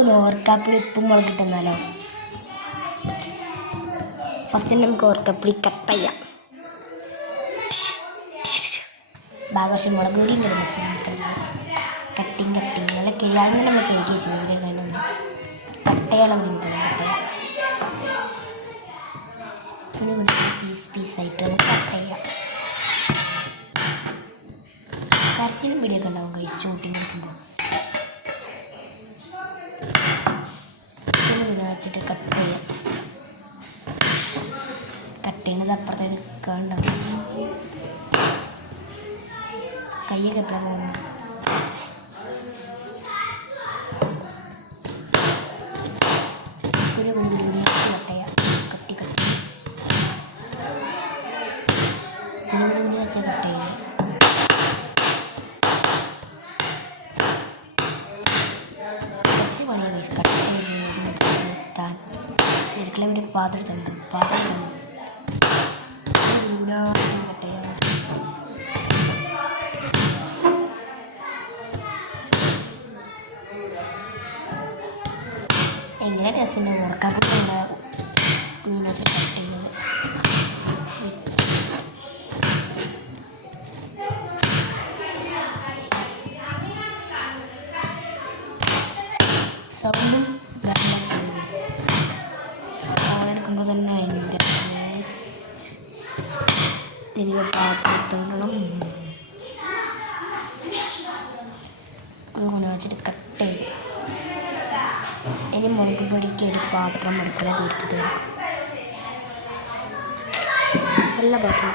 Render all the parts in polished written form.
നമുക്ക് ഓർക്കാപ്പുളി ഉപ്പും മുളക് കിട്ടുന്നാലോ. ഫസ്റ്റ് നമുക്ക് ഓർക്കാപ്പുളി കട്ട് ചെയ്യാം. ഭാഗവശം മുളക് പൊടിയും കട്ടിങ് നല്ല കിഴാങ്ങ് നമ്മൾ കഴുകി ചെയ്യുന്നത് കട്ടയുള്ള ബുദ്ധിമുട്ടാണ്. പീസായിട്ട് നമുക്ക് കട്ട് ചെയ്യാം. കരച്ചിലും പിടിയൊക്കെ ഉണ്ടാവും കൈ ഷൂട്ടിങ് എടുക്കുമ്പോൾ. പിന്നെ വെച്ചിട്ട് കട്ട് ചെയ്യാം. കട്ട് ചെയ്യുന്നത് അപ്പുറത്തെ എടുക്കാണ്ടാവും. കയ്യൊക്കെ എപ്പോഴാണ് പോകുന്നത്. കട്ട് ചെയ്യാം. കട്ടി വെച്ച് കട്ട് ചെയ്യാം. കുറച്ച് പണിയാണ് ഗൈസ് കട്ട് ചെയ്തെത്താൻ. ഒരിക്കലും വേണ്ടി പാത്രത്തിലുണ്ട്. കട്ട് ചെയ്യാം. എങ്ങനെ ടേസ്റ്റ് ഉണ്ട് ഓർക്കാപ്പുളിയുള്ള കുഞ്ഞിനകത്ത് കട്ട് ചെയ്യുന്നത്. സൗണ്ടും എടുക്കുമ്പോൾ തന്നെ അതിൻ്റെ എനിക്ക് പാത്രത്തോളം അങ്ങനെ വെച്ചിട്ട് കട്ട് ചെയ്ത് ഇനി മുളക് പൊടിക്ക് ഒരു പാത്രം അടുക്കള തീർത്തിട്ട് നല്ല പാത്രം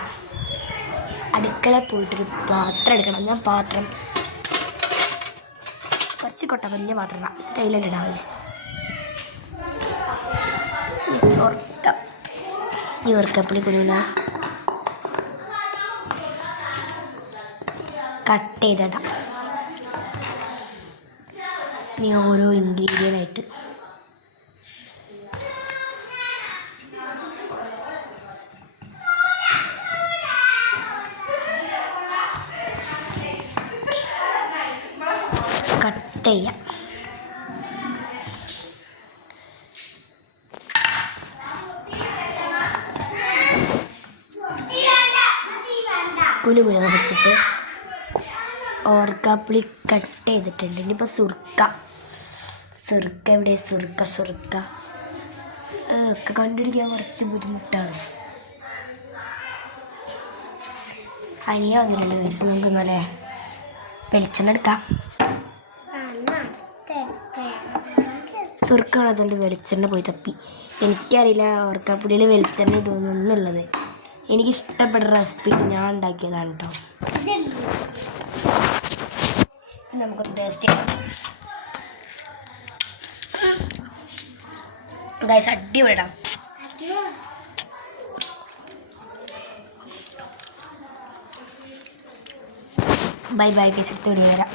അടുക്കള പോയിട്ടൊരു പാത്രം എടുക്കണം. ഞാൻ പാത്രം കുറച്ച് കൊട്ട വലിയ പാത്രം കയ്യിലിടാം. ഈ ഓർക്കപ്പുളി കുഞ്ഞിന കട്ട് ചെയ്തിടാം. ഇനി ഓരോ ഇൻഗ്രീഡിയൻ്റായിട്ട് കട്ട് ചെയ്യാം. പുളി വെച്ചിട്ട് ഓർക്കാപ്പുളി കട്ട് ചെയ്തിട്ടുണ്ട്. ഇനിയിപ്പോൾ സുർക്ക എവിടെ? സുർക്ക ഒക്കെ കണ്ടുപിടിക്കാൻ കുറച്ച് ബുദ്ധിമുട്ടാണ്. അരിയ വന്നിട്ടുണ്ട് വയസ്സ്. നമുക്ക് നല്ല വെളിച്ചെണ്ണ എടുക്കാം. സുർക്ക അതുകൊണ്ട് വെളിച്ചെണ്ണ പോയി തപ്പി. എനിക്കറിയില്ല ഓർക്കാപ്പുളിയിൽ വെളിച്ചെണ്ണ ഇടുമെന്നുള്ളത്. എനിക്കിഷ്ടപ്പെട്ട റെസിപ്പി ഞാൻ ഉണ്ടാക്കിയതാണ് കേട്ടോ. നമുക്കൊന്ന് ടേസ്റ്റ് ചെയ്യാം ഗൈസ്. അടിപൊളിയിടാം. Bye guys. അടുത്ത വീഡിയോ വരാം.